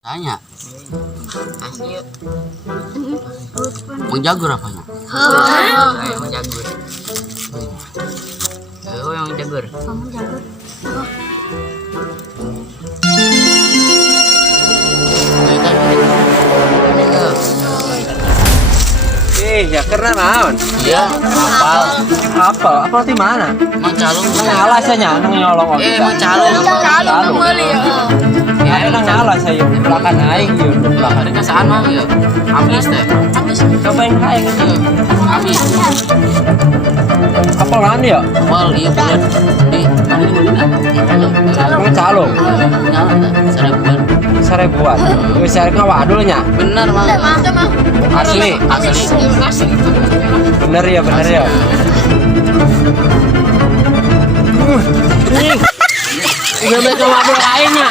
Tanya. Ayo. Mang Jagur apanya? Ayo Mang Jagur. Oh, yang Jagur. Mang Jagur. Ya karena naon? Iya, Apal di mana? Mang Calung. Ngalah saya nyolong kita. Mang Calung. Calung beli ya. Ya enak ngalah saya belakang aing yuk. Belakang ada kesaan mah ya. Habis teh. Coba yang aing itu. Habis. Apal kan ya? Wal iya bulan. Di mana ini? Mang Calung. Seribuan. Seribuan. Wis cari ngawadulnya. Benar, Mang. Asli. Bener ya. Udah mereka wadul lainnya.